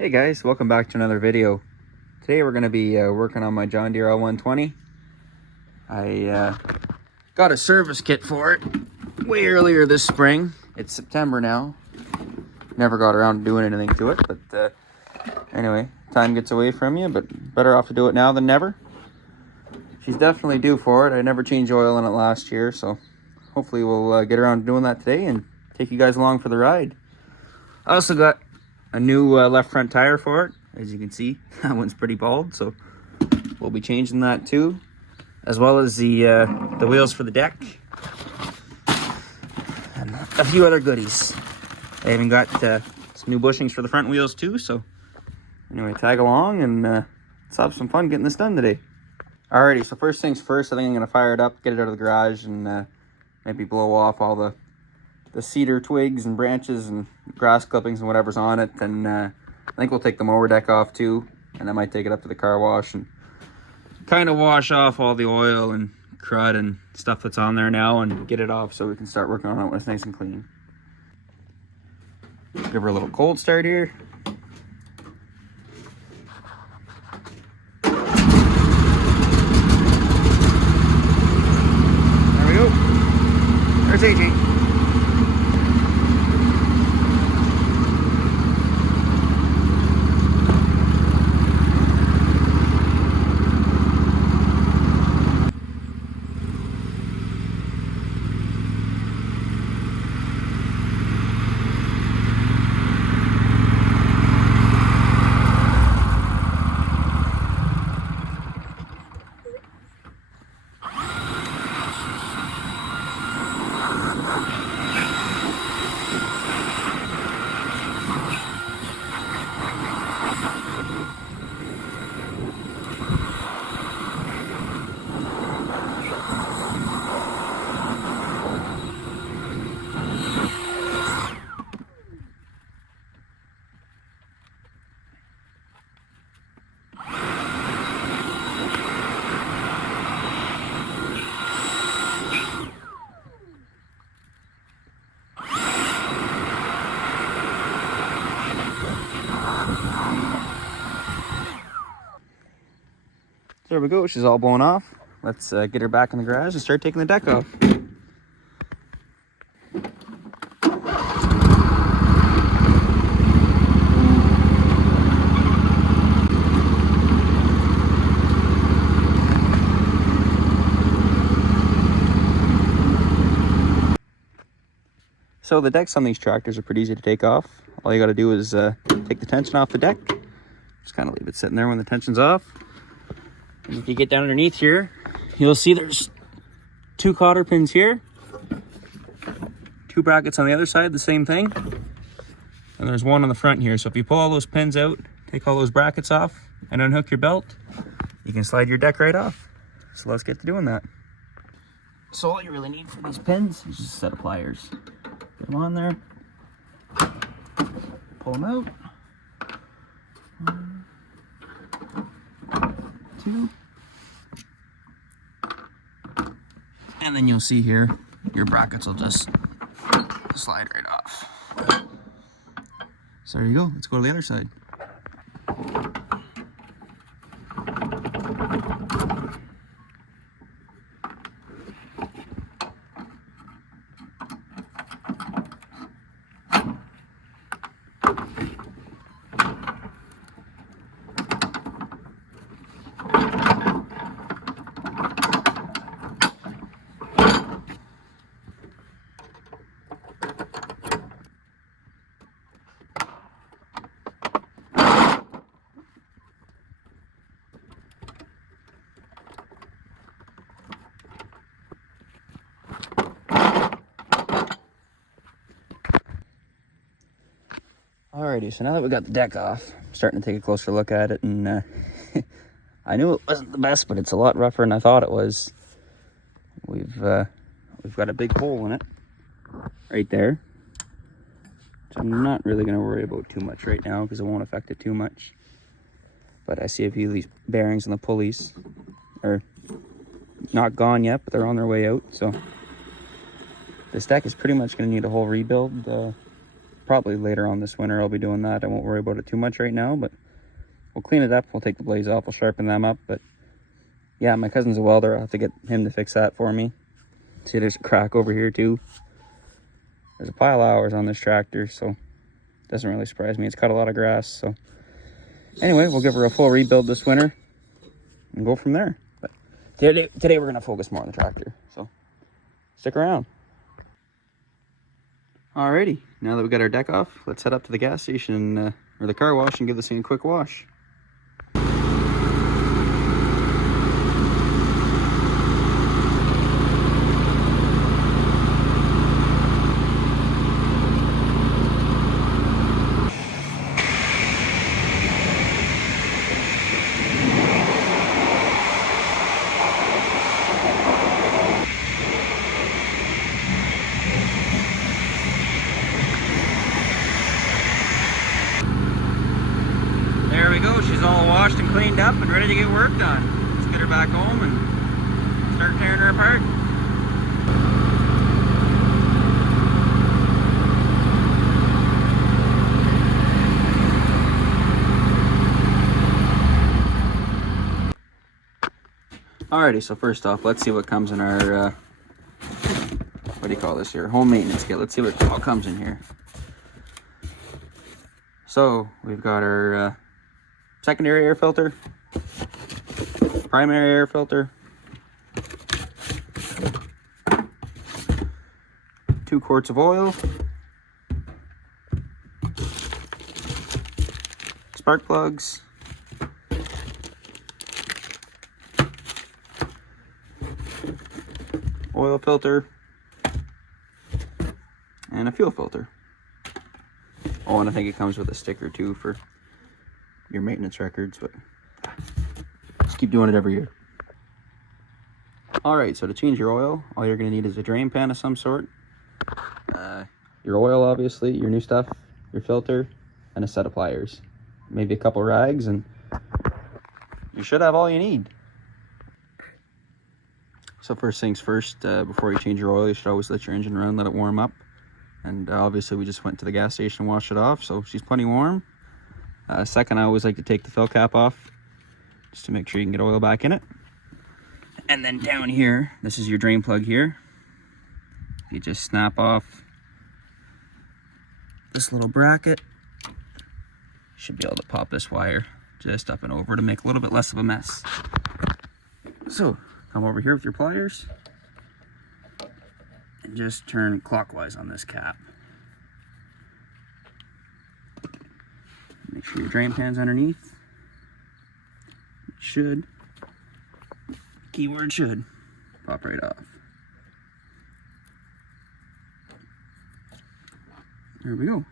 Hey guys, welcome back to another video. Today we're going to be working on my John Deere L120. I got a service kit for it way earlier this spring. It's September now. Never got around to doing anything to it, but anyway, time gets away from you, but better off to do it now than never. She's definitely due for it. I never changed oil in it last year, so hopefully we'll get around to doing that today and take you guys along for the ride. I also got a new left front tire for it. As you can see, that one's pretty bald, so we'll be changing that too, as well as the wheels for the deck and a few other goodies. I even got some new bushings for the front wheels too, so anyway, tag along and let's have some fun getting this done today. Alrighty, so first things first, I think I'm going to fire it up, get it out of the garage, and maybe blow off all the cedar twigs and branches and grass clippings and whatever's on it. And I think we'll take the mower deck off too, and I might take it up to the car wash and kind of wash off all the oil and crud and stuff that's on there now and get it off so we can start working on it when it's nice and clean. Give her a little cold start here. There we go. There's AJ. There we go, she's all blown off. Let's get her back in the garage and start taking the deck off. So the decks on these tractors are pretty easy to take off. All you got to do is take the tension off the deck. Just kind of leave it sitting there when the tension's off. And if you get down underneath here, you'll see there's 2 cotter pins here, 2 brackets on the other side, the same thing, and there's 1 on the front here. So if you pull all those pins out, take all those brackets off, and unhook your belt, you can slide your deck right off. So let's get to doing that. So all you really need for these pins is just a set of pliers. Get them on there, pull them out. 1, 2. And then you'll see here, your brackets will just slide right off. So there you go, let's go to the other side. Alrighty, so now that we got the deck off, I'm starting to take a closer look at it, and I knew it wasn't the best, but it's a lot rougher than I thought it was. We've got a big hole in it right there, which I'm not really going to worry about too much right now because it won't affect it too much. But I see a few of these bearings and the pulleys are not gone yet, but they're on their way out. So this deck is pretty much going to need a whole rebuild. probably later on this winter I'll be doing that. I won't worry about it too much right now, but we'll clean it up. We'll take the blades off. We'll sharpen them up. But yeah, my cousin's a welder. I'll have to get him to fix that for me. See, there's a crack over here too. There's a pile of hours on this tractor, so it doesn't really surprise me. It's cut a lot of grass. So anyway, we'll give her a full rebuild this winter and go from there. But today we're going to focus more on the tractor, so stick around. Alrighty, now that we got our deck off, let's head up to the gas station or the car wash and give this thing a quick wash. There we go, she's all washed and cleaned up and ready to get work done. Let's get her back home and start tearing her apart. Alrighty, so first off, let's see what comes in our, what do you call this here? Home maintenance kit. Let's see what all comes in here. So, we've got our secondary air filter, primary air filter, 2 quarts of oil, spark plugs, oil filter, and a fuel filter. Oh, and I think it comes with a sticker too for your maintenance records, but just keep doing it every year. Alright, so to change your oil, all you're going to need is a drain pan of some sort, your oil obviously, your new stuff, your filter, and a set of pliers. Maybe a couple rags, and you should have all you need. So first things first, before you change your oil, you should always let your engine run, let it warm up. And obviously we just went to the gas station and washed it off, so she's plenty warm. Second, I always like to take the fill cap off, just to make sure you can get oil back in it. And then down here, this is your drain plug here. You just snap off this little bracket. Should be able to pop this wire just up and over to make a little bit less of a mess. So, come over here with your pliers and just turn clockwise on this cap. Make sure your drain pan's underneath. It should, keyword should, pop right off. There we go.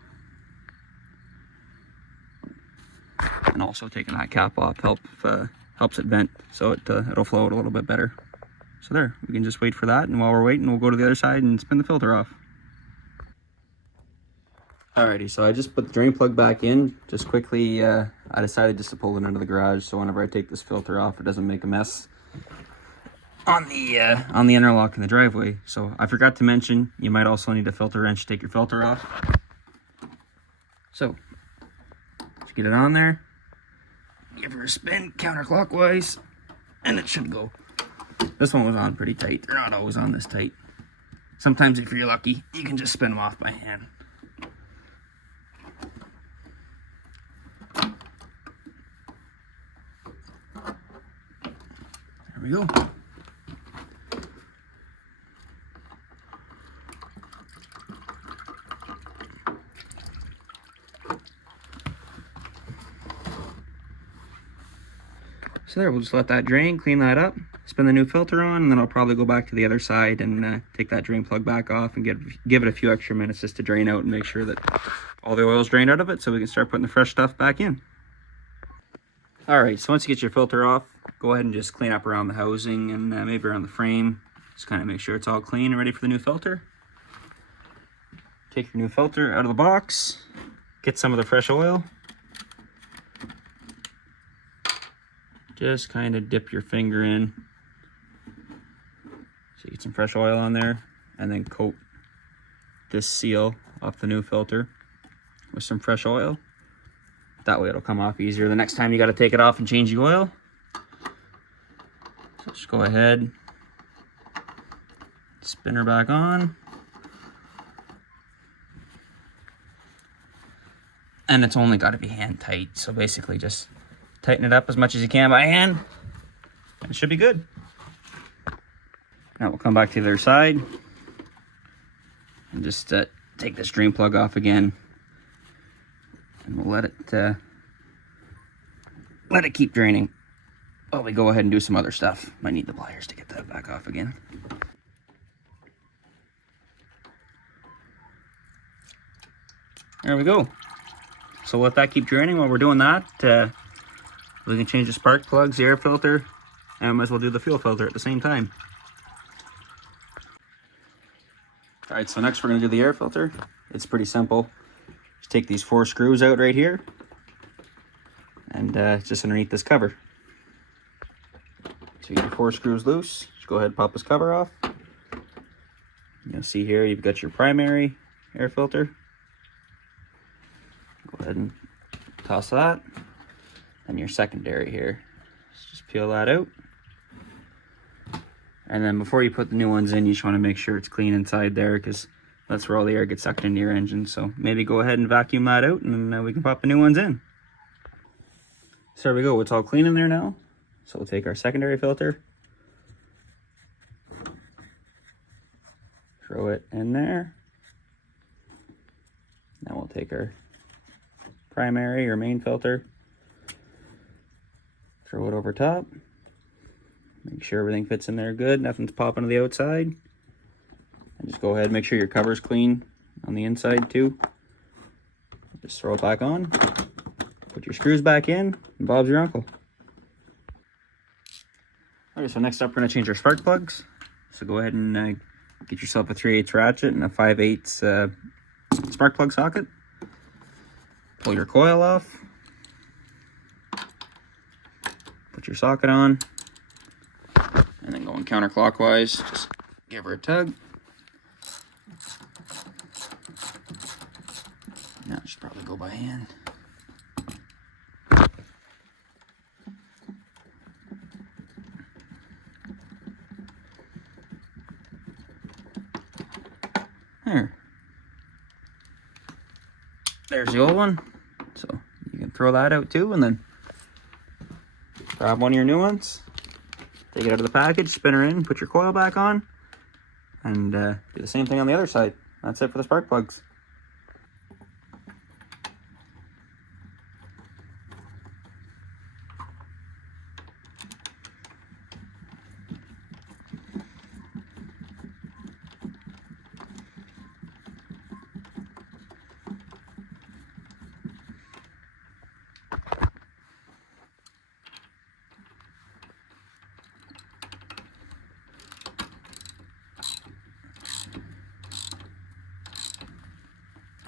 And also taking that cap off helps it vent, so it'll flow out a little bit better. So there, we can just wait for that, and while we're waiting, we'll go to the other side and spin the filter off. Alrighty, so I just put the drain plug back in. Just quickly, I decided just to pull it into the garage, so whenever I take this filter off, it doesn't make a mess on the interlock in the driveway. So I forgot to mention, you might also need a filter wrench to take your filter off. So, just get it on there, give her a spin counterclockwise, and it should go. This one was on pretty tight. They're not always on this tight. Sometimes if you're lucky, you can just spin them off by hand. There we go. So there, we'll just let that drain, clean that up, spin the new filter on, and then I'll probably go back to the other side and take that drain plug back off and give it a few extra minutes just to drain out and make sure that all the oil's drained out of it so we can start putting the fresh stuff back in. Alright, so once you get your filter off, go ahead and just clean up around the housing and maybe around the frame. Just kind of make sure it's all clean and ready for the new filter. Take your new filter out of the box, get some of the fresh oil. Just kind of dip your finger in so you get some fresh oil on there, and then coat this seal off the new filter. with some fresh oil. That way it'll come off easier the next time you got to take it off and change the oil. So just go ahead, spin her back on. And it's only got to be hand tight. So basically just tighten it up as much as you can by hand. And it should be good. Now we'll come back to the other side. And just take this drain plug off again. And we'll let it keep draining while we go ahead and do some other stuff. Might need the pliers to get that back off again. There we go. So let that keep draining. While we're doing that, we can change the spark plugs, the air filter, and we might as well do the fuel filter at the same time. All right, so next we're gonna do the air filter. It's pretty simple. Just take these 4 screws out right here, and just underneath this cover. So you get your 4 screws loose. Just go ahead and pop this cover off. You'll see here you've got your primary air filter. Go ahead and toss that. And your secondary here. Just peel that out. And then before you put the new ones in, you just want to make sure it's clean inside there, because that's where all the air gets sucked into your engine. So maybe go ahead and vacuum that out, and then we can pop the new ones in. So there we go, it's all clean in there now. So we'll take our secondary filter, throw it in there. Now we'll take our primary or main filter, throw it over top. Make sure everything fits in there good, nothing's popping to the outside. And just go ahead and make sure your cover's clean on the inside too. Just throw it back on, put your screws back in, and Bob's your uncle. Okay, so next up we're going to change our spark plugs. So go ahead and get yourself a 3/8 ratchet and a 5/8 spark plug socket. Pull your coil off. Put your socket on. And then going counterclockwise, just give her a tug. Now I should probably go by hand. There's the old one. So you can throw that out too, and then grab one of your new ones. Take it out of the package, spin her in, put your coil back on, and do the same thing on the other side. That's it for the spark plugs.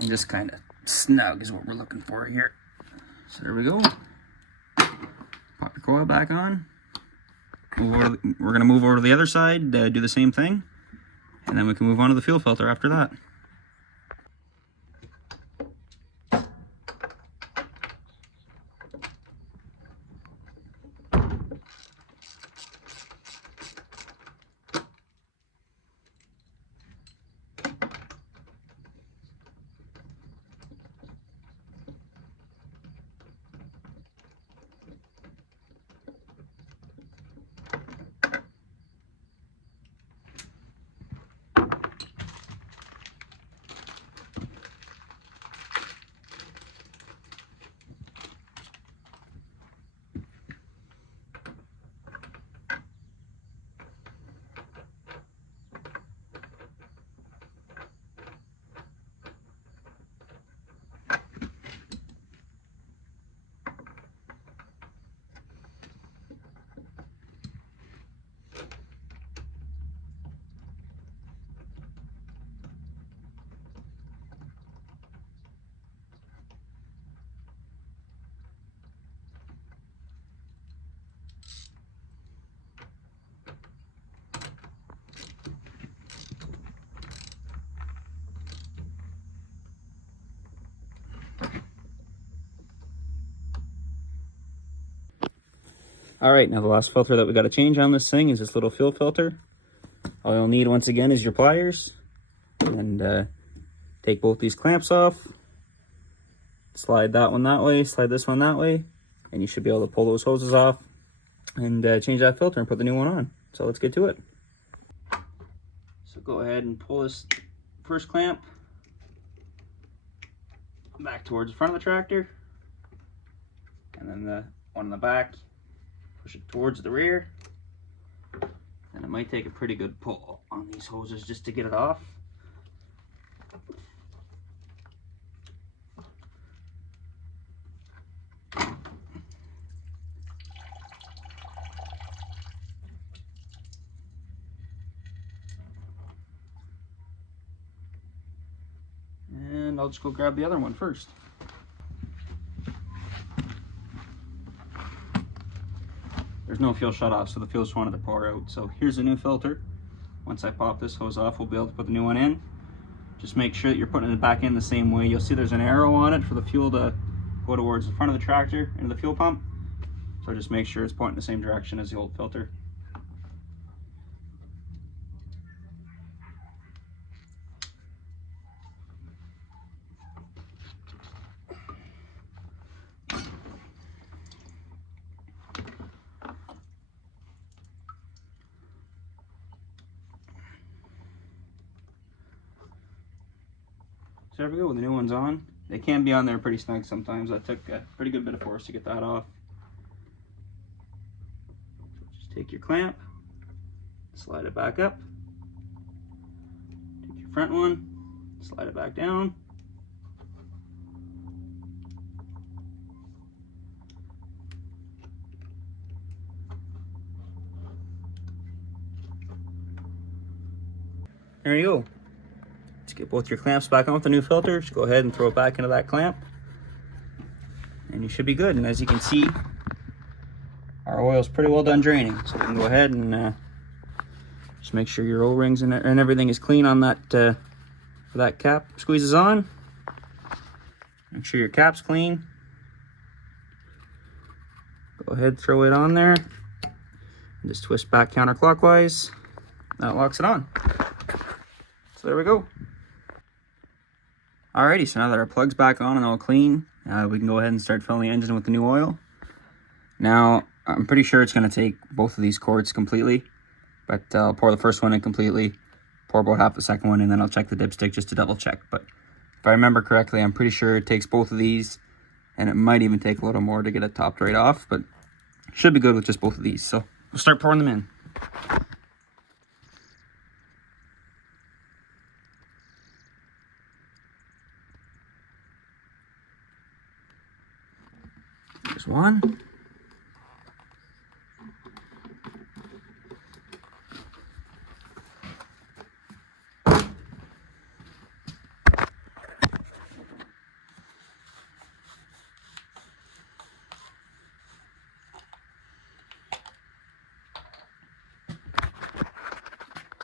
And just kind of snug is what we're looking for here. So there we go. Pop your coil back on. We're going to move over to the other side, do the same thing, and then we can move on to the fuel filter after that. All right, now the last filter that we got to change on this thing is this little fuel filter. All you'll need once again is your pliers, and take both these clamps off. Slide that one that way, slide this one that way, and you should be able to pull those hoses off and change that filter and put the new one on. So let's get to it. So go ahead and pull this first clamp back towards the front of the tractor, and then the one in the back, push it towards the rear. And it might take a pretty good pull on these hoses just to get it off. And I'll just go grab the other one first. There's no fuel shut off, so the fuel just wanted to pour out. So here's a new filter. Once I pop this hose off, we'll be able to put the new one in. Just make sure that you're putting it back in the same way. You'll see there's an arrow on it for the fuel to go towards the front of the tractor into the fuel pump. So just make sure it's pointing the same direction as the old filter. So there we go, the new one's on. They can be on there pretty snug sometimes. That took a pretty good bit of force to get that off. Just take your clamp, slide it back up. Take your front one, slide it back down. There you go. Let's get both your clamps back on with the new filter. Just go ahead and throw it back into that clamp, and you should be good. And as you can see, our oil is pretty well done draining. So we can go ahead and just make sure your O-rings and everything is clean on that, that cap squeezes on. Make sure your cap's clean. Go ahead, throw it on there, and just twist back counterclockwise. That locks it on. So there we go. Alrighty, so now that our plug's back on and all clean, we can go ahead and start filling the engine with the new oil. Now, I'm pretty sure it's going to take both of these quarts completely, but I'll pour the first one in completely, pour about half the second one, and then I'll check the dipstick just to double check. But if I remember correctly, I'm pretty sure it takes both of these, and it might even take a little more to get it topped right off, but should be good with just both of these. So we'll start pouring them in. There's one.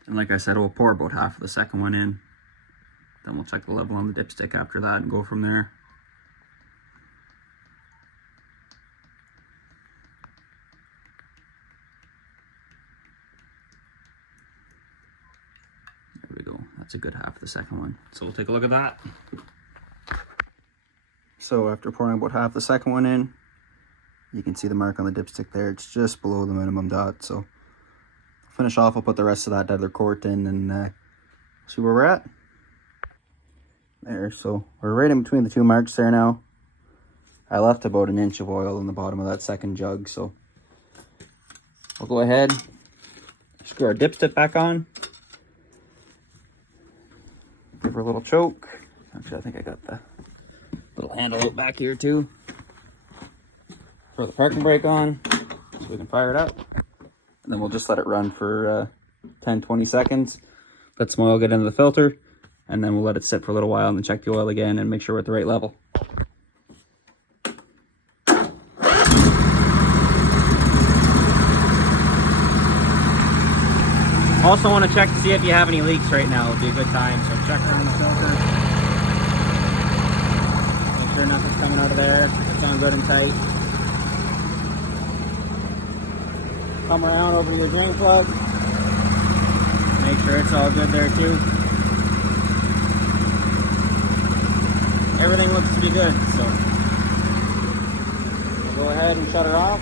And like I said, we'll pour about half of the second one in. Then we'll check the level on the dipstick after that and go from there. There we go. That's a good half of the second one. So we'll take a look at that. So after pouring about half the second one in, you can see the mark on the dipstick there. It's just below the minimum dot. So finish off, I'll put the rest of that other quart in and see where we're at. There, so we're right in between the two marks there now. I left about an inch of oil in the bottom of that second jug, so we'll go ahead, screw our dipstick back on, give her a little choke. Actually, I think I got the little handle out back here too. Throw the parking brake on so we can fire it up. And then we'll just let it run for 10-20 seconds. Let some oil get into the filter, and then we'll let it sit for a little while and then check the oil again and make sure we're at the right level. Also want to check to see if you have any leaks right now. Would be a good time. So check on the filter. Make sure nothing's coming out of there. It's on good and tight. come around over to the drain plug. Make sure it's all good there too. Everything looks pretty good, so we'll go ahead and shut it off.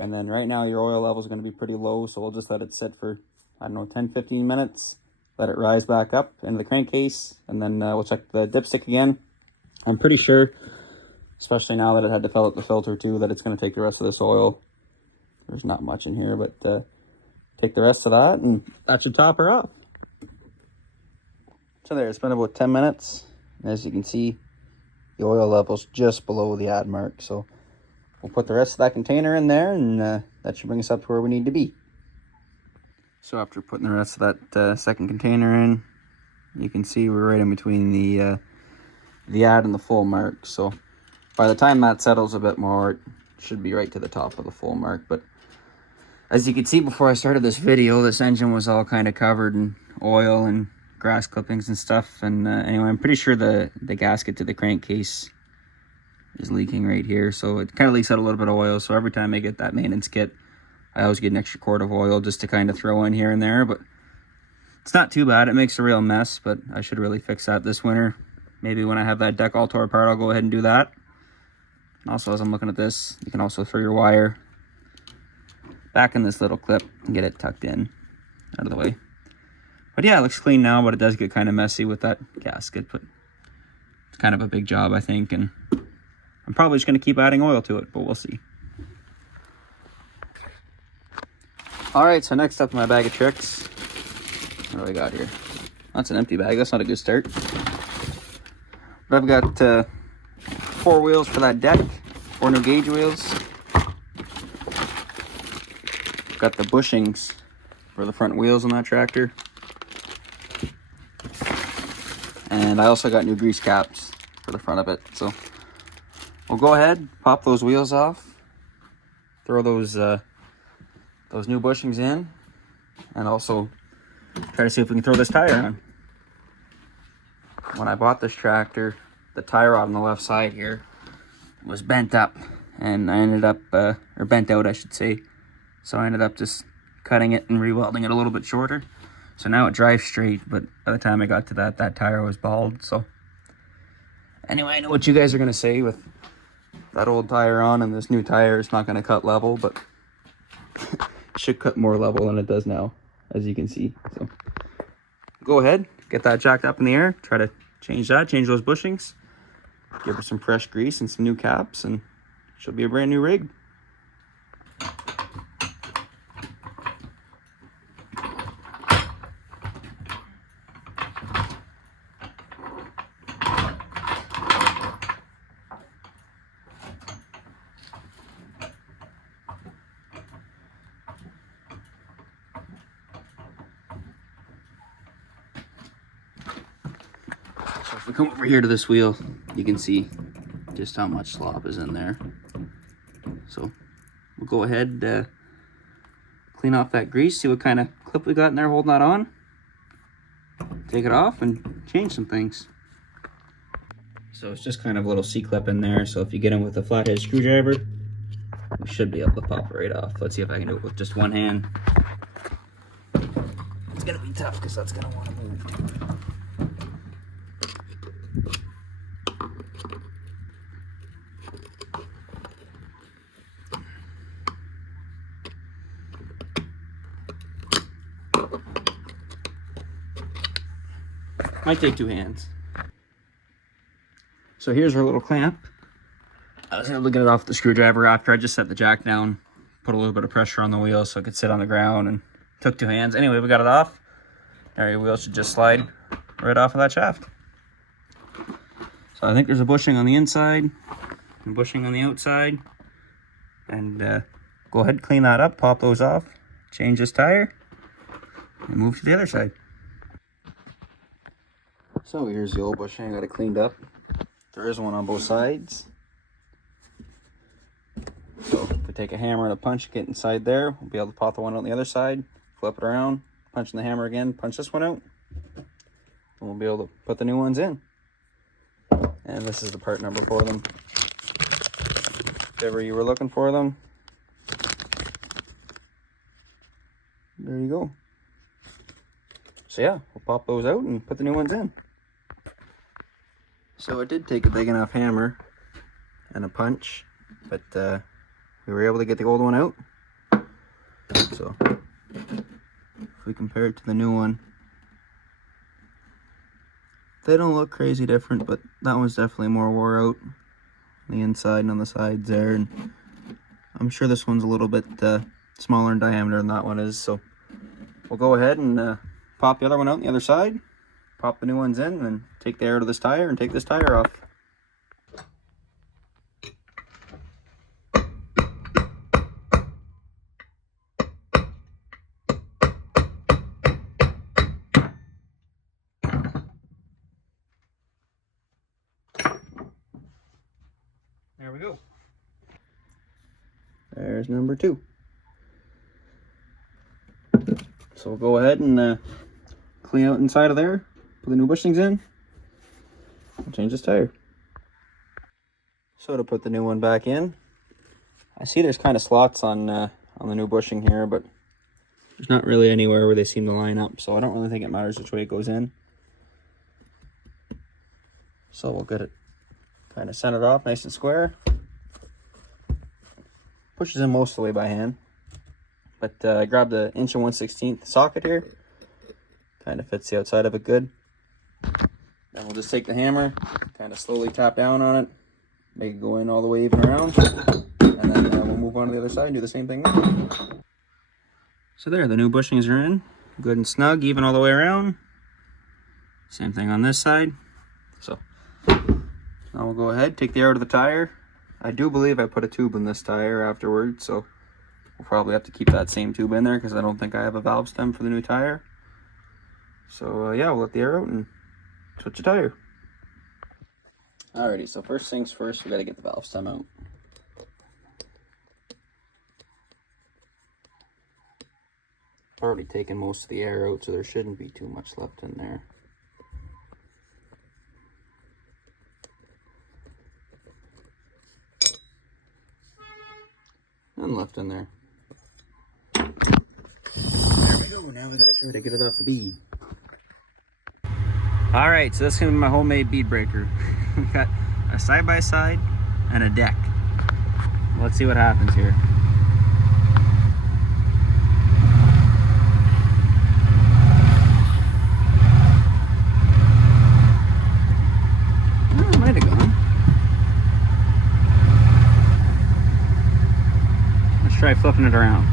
And then right now your oil level is going to be pretty low, so we'll just let it sit for, I don't know, 10-15 minutes. Let it rise back up into the crankcase, and then we'll check the dipstick again. I'm pretty sure, especially now that it had to fill up the filter too, that it's going to take the rest of this oil. There's not much in here, but take the rest of that, and that should top her off. So there, it's been about 10 minutes. And as you can see, the oil level's just below the add mark. So we'll put the rest of that container in there, and that should bring us up to where we need to be. So after putting the rest of that second container in, you can see we're right in between the add and the full mark. So by the time that settles a bit more, it should be right to the top of the full mark. But as you can see, before I started this video, this engine was all kind of covered in oil and grass clippings and stuff. And anyway, I'm pretty sure the gasket to the crankcase is leaking right here. So it kind of leaks out a little bit of oil. So every time I get that maintenance kit, I always get an extra quart of oil just to kind of throw in here and there. But it's not too bad. It makes a real mess, but I should really fix that this winter. Maybe when I have that deck all tore apart, I'll go ahead and do that. And also, as I'm looking at this, you can also throw your wire back in this little clip and get it tucked in out of the way. But yeah, it looks clean now, but it does get kind of messy with that gasket. But it's kind of a big job, I think, and I'm probably just going to keep adding oil to it, but we'll see. All right, so next up in my bag of tricks, what do we got here? That's an empty bag. That's not a good start. But I've got 4 wheels for that deck, 4 new gauge wheels. Got the bushings for the front wheels on that tractor. And I also got new grease caps for the front of it. So we'll go ahead, pop those wheels off, throw those new bushings in, and also try to see if we can throw this tire on. When I bought this tractor, the tire rod on the left side here was bent up, and I ended up, or bent out I should say, so I ended up just cutting it and re-welding it a little bit shorter. So now it drives straight, but by the time I got to that tire was bald. So anyway, I know what you guys are going to say with that old tire on and this new tire. It's not going to cut level, but it should cut more level than it does now, as you can see. So go ahead, get that jacked up in the air, try to change those bushings, give her some fresh grease and some new caps, and she'll be a brand new rig. So if we come over here to this wheel, you can see just how much slop is in there. So we'll go ahead, clean off that grease, see what kind of clip we got in there holding that on. Take it off and change some things. So it's just kind of a little C-clip in there, so if you get in with a flathead screwdriver, we should be able to pop it right off. Let's see if I can do it with just one hand. It's gonna be tough because that's gonna want to move too. Might take 2 hands. So here's our little clamp. I was able to get it off the screwdriver after I just set the jack down, put a little bit of pressure on the wheel so it could sit on the ground, and took 2 hands. Anyway, we got it off. Now your wheel should just slide right off of that shaft. So I think there's a bushing on the inside and bushing on the outside. And go ahead, clean that up, pop those off, change this tire, and move to the other side. So here's the old bushing, I got it cleaned up. There is one on both sides. So if we take a hammer and a punch, get inside there, we'll be able to pop the one on the other side, flip it around, punch in the hammer again, punch this one out, and we'll be able to put the new ones in. And this is the part number for them. If ever you were looking for them, there you go. So yeah, we'll pop those out and put the new ones in. So it did take a big enough hammer and a punch, but we were able to get the old one out. So if we compare it to the new one, they don't look crazy different, but that one's definitely more wore out on the inside and on the sides there, and I'm sure this one's a little bit smaller in diameter than that one is. So we'll go ahead and pop the other one out on the other side, pop the new ones in, and then take the air out of this tire and take this tire off. There we go. There's number 2. So we'll go ahead and clean out inside of there, put the new bushings in, and change this tire. So to put the new one back in, I see there's kind of slots on the new bushing here, but there's not really anywhere where they seem to line up, so I don't really think it matters which way it goes in. So we'll get it kind of centered off nice and square. Pushes in most of the way by hand, but I grabbed the 1 1/16" socket here. Kind of fits the outside of it good. Then we'll just take the hammer, kind of slowly tap down on it, make it go in all the way even around, and then we'll move on to the other side and do the same thing there. So there, the new bushings are in, good and snug, even all the way around. Same thing on this side. So now we'll go ahead, take the air out of the tire. I do believe I put a tube in this tire afterwards, so we'll probably have to keep that same tube in there because I don't think I have a valve stem for the new tire. So yeah, we'll let the air out and switch the tire. Alrighty, so first things first, we got to get the valve stem out. I've already taken most of the air out, so there shouldn't be too much left in there. None left in there. There we go, now we gotta try to get it off the bead. Alright, so this is gonna be my homemade bead breaker. We got a side-by-side and a deck. Let's see what happens here. Oh, it might have gone. Let's try flipping it around.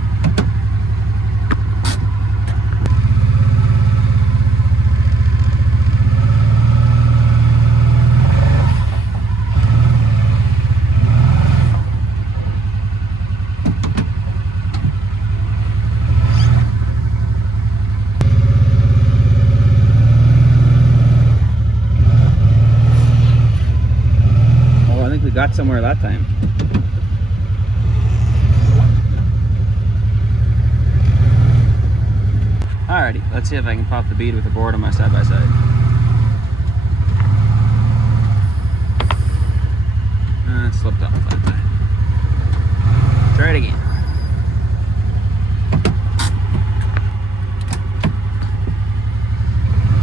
Oh, I think we got somewhere that time. Alrighty, let's see if I can pop the bead with the board on my side-by-side. It slipped off that time. Try it again.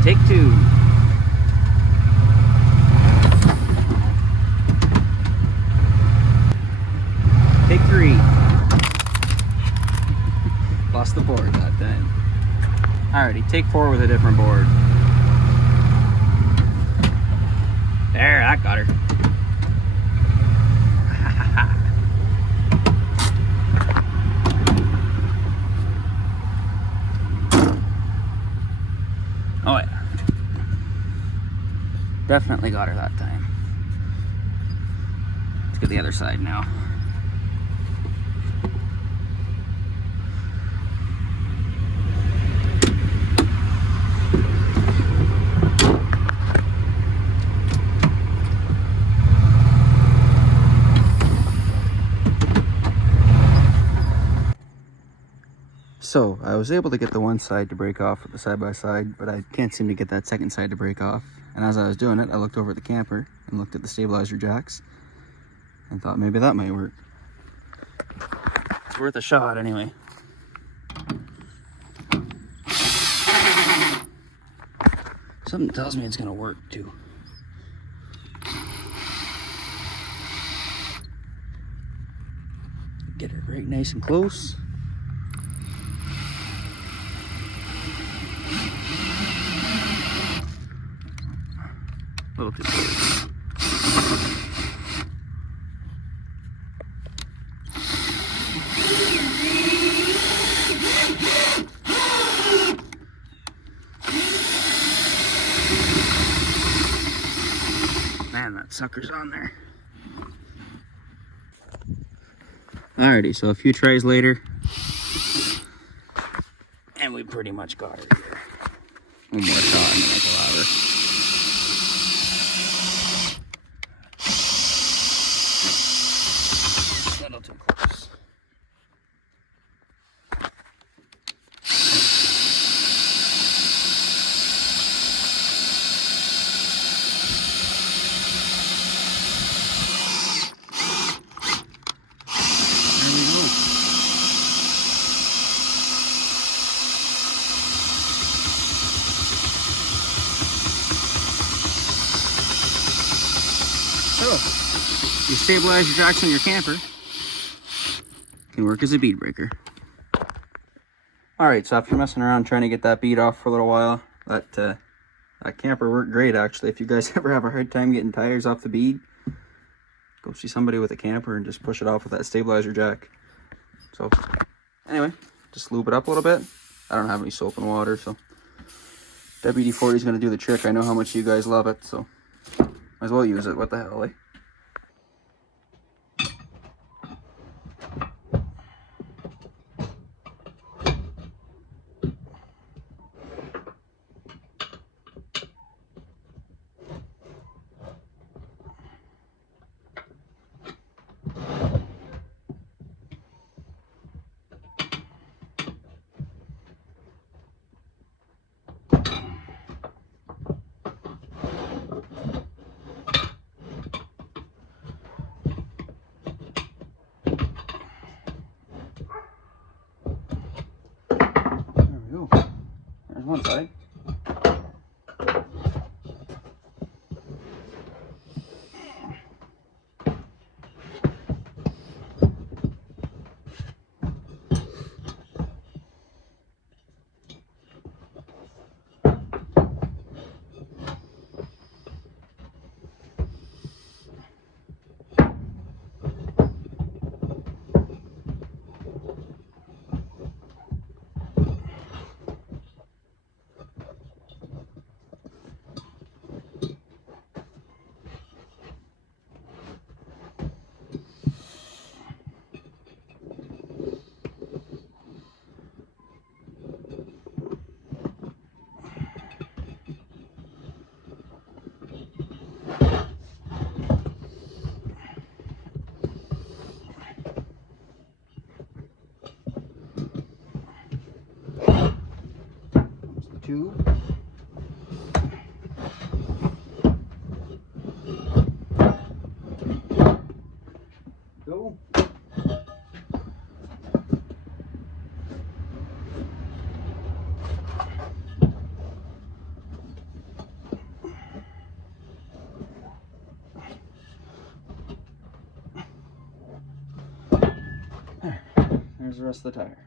Take 2. Take 3. Lost the board that time. Alrighty, take 4 with a different board. There, that got her. Oh yeah. Definitely got her that time. Let's get the other side now. So I was able to get the one side to break off with the side-by-side, but I can't seem to get that second side to break off. And as I was doing it, I looked over at the camper and looked at the stabilizer jacks and thought maybe that might work. It's worth a shot anyway. Something tells me it's gonna work too. Get it right nice and close. A little too close. Man, that sucker's on there. Alrighty, so a few tries later, and we pretty much got it here. One more shot and make a louder. A little too close. So, you stabilize your jacks on your camper, can work as a bead breaker. Alright, so after messing around trying to get that bead off for a little while, that camper worked great actually. If you guys ever have a hard time getting tires off the bead, go see somebody with a camper and just push it off with that stabilizer jack. So, anyway, just lube it up a little bit. I don't have any soap and water, so WD-40 is going to do the trick. I know how much you guys love it, so might as well use it. What the hell, eh? There's one side. Tube. Go. There's the rest of the tire.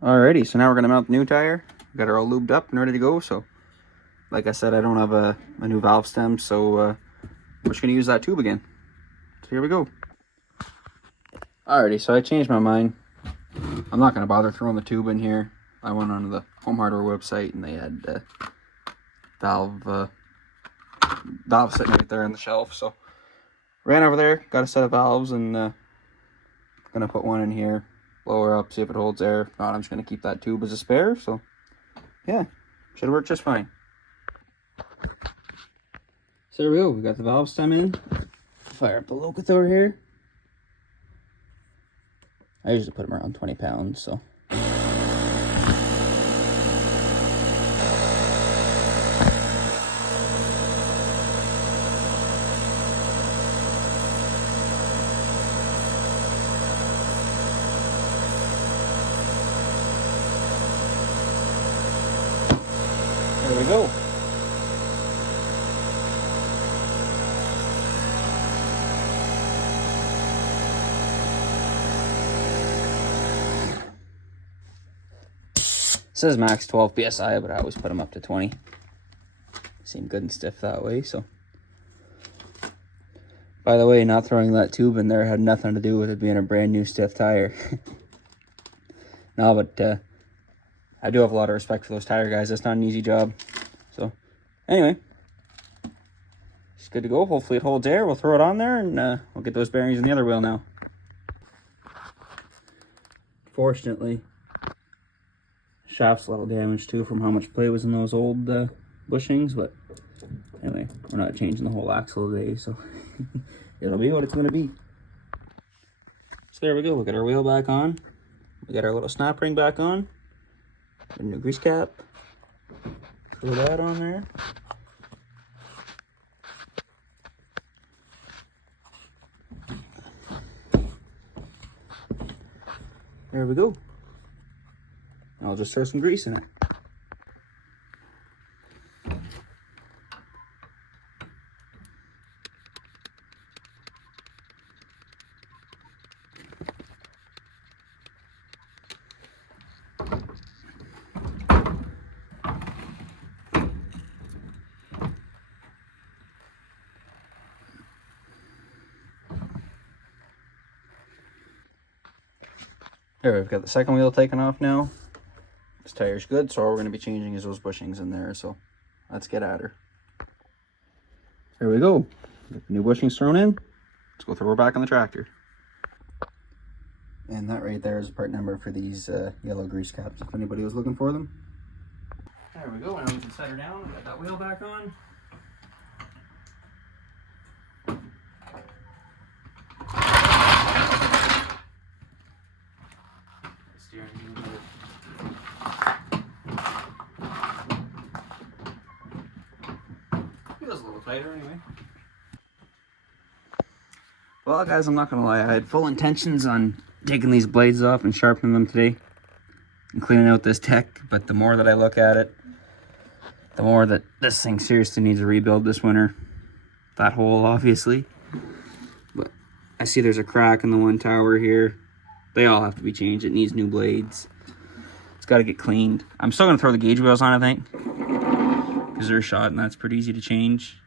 Alrighty, so now we're going to mount the new tire. We got her all lubed up and ready to go. So, like I said, I don't have a new valve stem, so we're just going to use that tube again. So here we go. Alrighty, so I changed my mind. I'm not going to bother throwing the tube in here. I went onto the Home Hardware website and they had valve sitting right there on the shelf. So, ran over there, got a set of valves, and going to put one in here. Lower up, see if it holds air. If not, I'm just going to keep that tube as a spare. So, yeah, should work just fine. So there we go. We got the valve stem in. Fire up the locator here. I usually put them around 20 pounds, so. There we go. It says max 12 psi, but I always put them up to 20. Seem good and stiff that way, so. By the way, not throwing that tube in there had nothing to do with it being a brand new stiff tire. No, but I do have a lot of respect for those tire guys. That's not an easy job. So, anyway, it's good to go. Hopefully it holds air. We'll throw it on there, and we'll get those bearings in the other wheel now. Fortunately, shaft's a little damaged too from how much play was in those old bushings, but anyway, we're not changing the whole axle today, so it'll be what it's going to be. So there we go. We got our wheel back on. We got our little snap ring back on. A new grease cap. Throw that on there. There we go. I'll just throw some grease in it. There, we've got the second wheel taken off now. This tire's good, so all we're going to be changing is those bushings in there, so let's get at her. There we go. Get the new bushings thrown in. Let's go throw her back on the tractor. And that right there is part number for these yellow grease caps, if anybody was looking for them. There we go, now we can set her down. We got that wheel back on. Feels a little tighter anyway. Well guys, I'm not gonna lie, I had full intentions on taking these blades off and sharpening them today and cleaning out this tech, but the more that I look at it, the more that this thing seriously needs a rebuild this winter. That hole obviously, but I see there's a crack in the one tower here. They all have to be changed. It needs new blades. It's got to get cleaned. I'm still gonna throw the gauge wheels on, I think, because they're shot and that's pretty easy to change.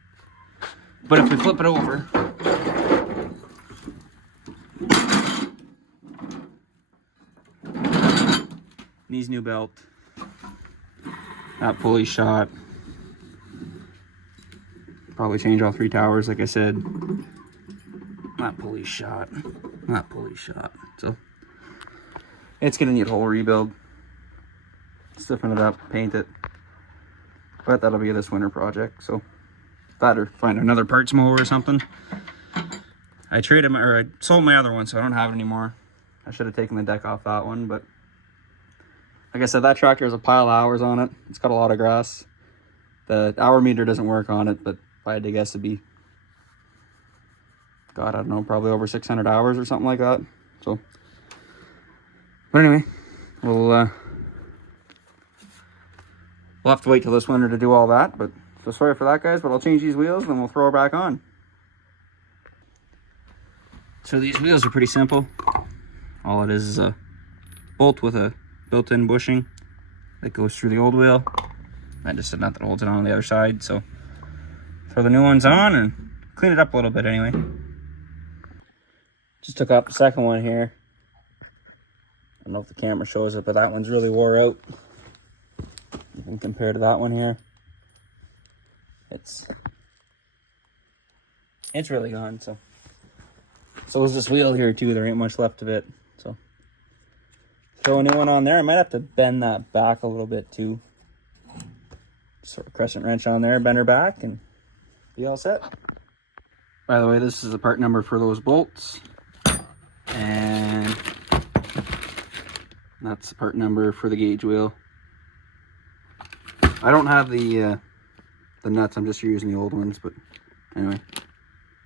But if we flip it over, needs new belt. That pulley shot. Probably change all three towers, like I said. That pulley shot. That pulley shot. So it's gonna need a whole rebuild. Stiffen it up, paint it. But that'll be this winter project. So that or find another parts mower or something. I traded my, or I sold my other one, so I don't have it anymore. I should have taken the deck off that one, but like I said, that tractor has a pile of hours on it. It's got a lot of grass. The hour meter doesn't work on it, but if I had to guess, it'd be, God, I don't know, probably over 600 hours or something like that. So, but anyway, we'll have to wait till this winter to do all that. But so sorry for that, guys. But I'll change these wheels, then we'll throw her back on. So these wheels are pretty simple. All it is a bolt with a built-in bushing that goes through the old wheel. I just said nothing holds it on the other side, so throw the new ones on and clean it up a little bit anyway. Just took out the second one here. I don't know if the camera shows it, but that one's really wore out. You can compare to that one here. It's really gone, so is this wheel here too. There ain't much left of it, so throw a new one on there. I might have to bend that back a little bit too. Sort of crescent wrench on there, bend her back, and be all set. By the way, this is the part number for those bolts, and that's the part number for the gauge wheel. I don't have the nuts. I'm just using the old ones, but anyway,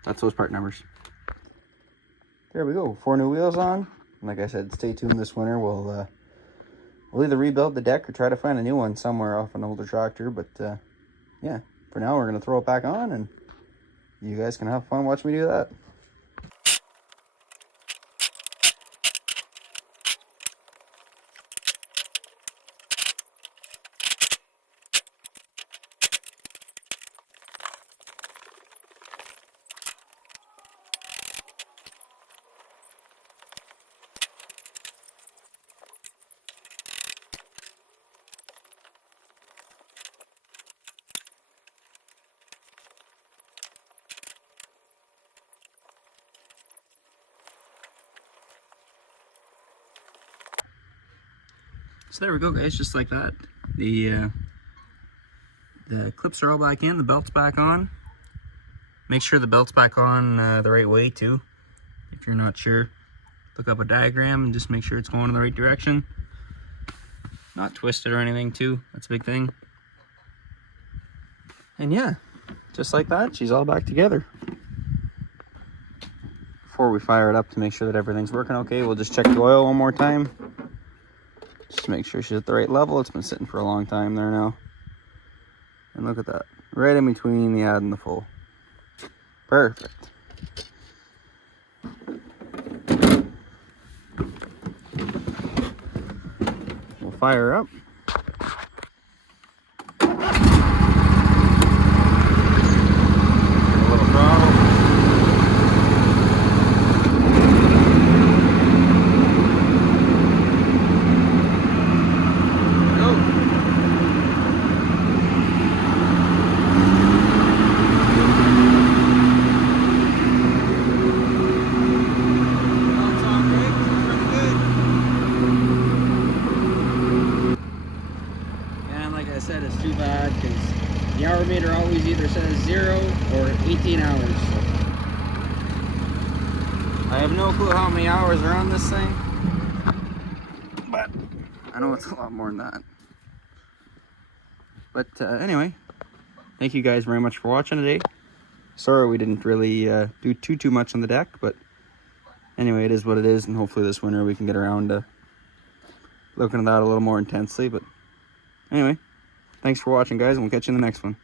that's those part numbers. There we go. 4 new wheels on. Like I said, stay tuned this winter. We'll we'll either rebuild the deck or try to find a new one somewhere off an older tractor. But yeah, for now we're going to throw it back on, and you guys can have fun watching me do that. So there we go, guys, just like that. The clips are all back in, the belt's back on. Make sure the belt's back on the right way too. If you're not sure, look up a diagram and just make sure it's going in the right direction. Not twisted or anything too, that's a big thing. And yeah, just like that, she's all back together. Before we fire it up to make sure that everything's working okay, we'll just check the oil one more time. Just to make sure she's at the right level. It's been sitting for a long time there now. And look at that. Right in between the add and the full. Perfect. We'll fire her up. A little throttle. Said it's too bad because the hour meter always either says 0 or 18 hours. So I have no clue how many hours are on this thing, but I know it's a lot more than that. But anyway, thank you guys very much for watching today. Sorry we didn't really do too much on the deck, but anyway, it is what it is, and hopefully this winter we can get around to looking at that a little more intensely. But anyway, thanks for watching, guys, and we'll catch you in the next one.